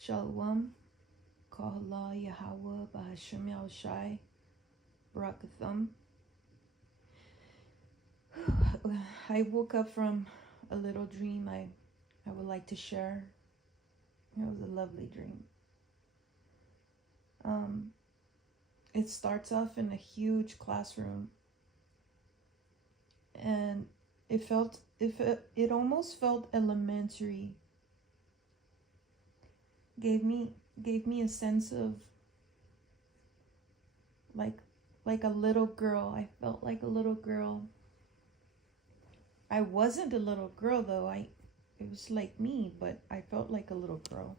Shalawam, Kahala Yahweh, Bahasham Yahushai, Barakathum. I woke up from a little dream I would like to share. It was a lovely dream. It starts off in a huge classroom, and it almost felt elementary. Gave me a sense of like a little girl. I felt like a little girl. I wasn't a little girl though. It was like me, but I felt like a little girl.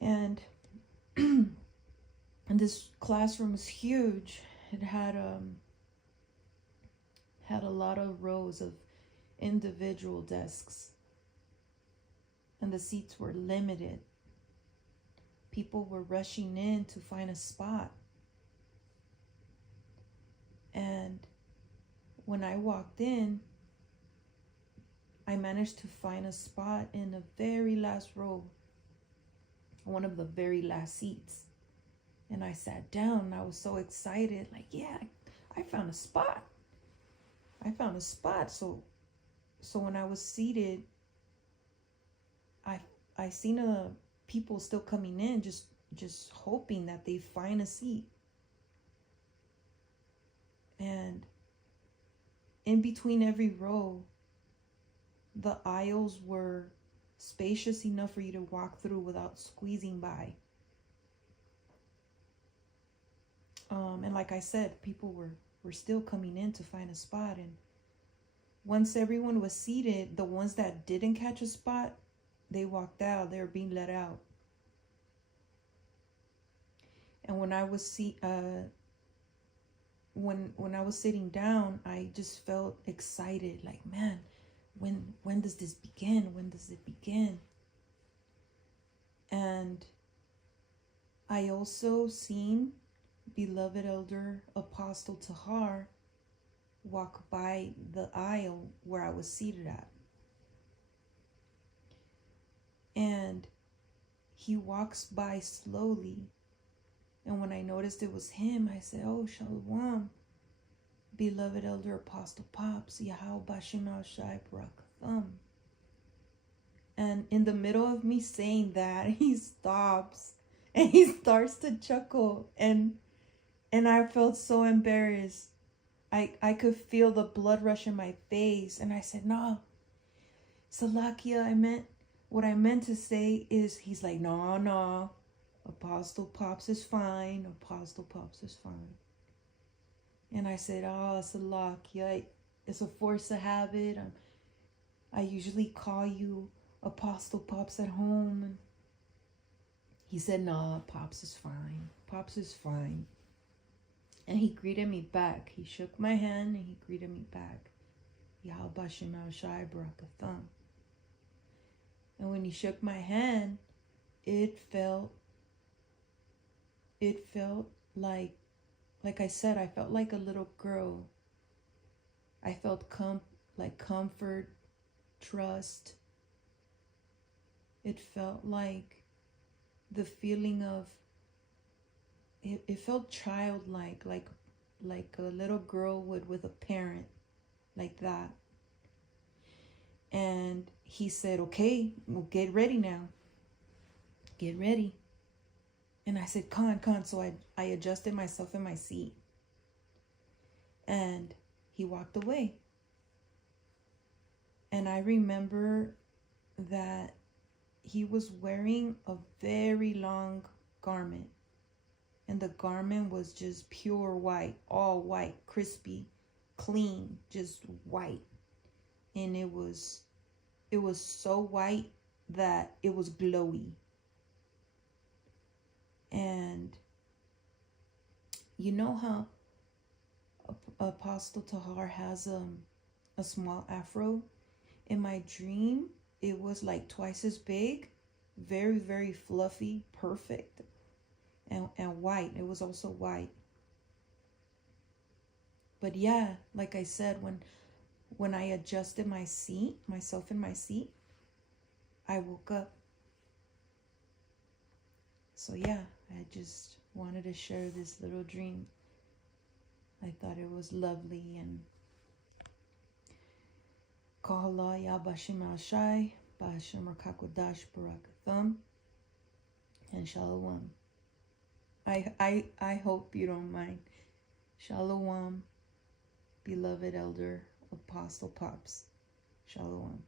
And and this classroom was huge. It had a lot of rows of individual desks, and the seats were limited. People were rushing in to find a spot. And when I walked in, I managed to find a spot in the very last row, one of the very last seats. And I sat down and I was so excited, like, yeah, I found a spot. I found a spot. So when I was seated, I seen people still coming in, just hoping that they find a seat. And in between every row, the aisles were spacious enough for you to walk through without squeezing by. And like I said, people were still coming in to find a spot. And once everyone was seated, the ones that didn't catch a spot, they walked out. They were being let out. And when I was when I was sitting down, I just felt excited. Like, man, when does this begin? When does it begin? And I also seen beloved elder Apostle Tahar walk by the aisle where I was seated at. And he walks by slowly. And when I noticed it was him, I said, "Oh, Shalawam, beloved elder Apostle Pops, Yahweh Bashim Al-Shai Barakathum." And in the middle of me saying that, he stops and he starts to chuckle. And I felt so embarrassed. I could feel the blood rush in my face. And I said, "No, Salakia, what I meant to say is," he's like, no, Apostle Pops is fine. Apostle Pops is fine. And I said, "Oh, Salakia, it's a force of habit. I usually call you Apostle Pops at home." And he said, "No, Pops is fine. Pops is fine." And he greeted me back. He shook my hand and he greeted me back. Yahweh Bashim Al-Shai Barakathum. And when he shook my hand, it felt like I said, I felt like a little girl. I felt comfort, trust. It felt like the feeling of, it felt childlike, like a little girl would with a parent, like that. And he said, "Okay, well, get ready now. Get ready." And I said, Con. So I adjusted myself in my seat. And he walked away. And I remember that he was wearing a very long garment. And the garment was just pure white, all white, crispy, clean, just white. And it was so white that it was glowy. And you know how Apostle Tahar has a small afro? In my dream, it was like twice as big, very, very fluffy, perfect, and white. It was also white. But yeah, like I said, when I adjusted myself in my seat, I woke up. So yeah, I just wanted to share this little dream. I thought it was lovely. And Kahala ya bashim ashai, bashim rakakodash barakathum, and Shalawam. I hope you don't mind. Shalawam, beloved elder Apostle Pops. Shalawam.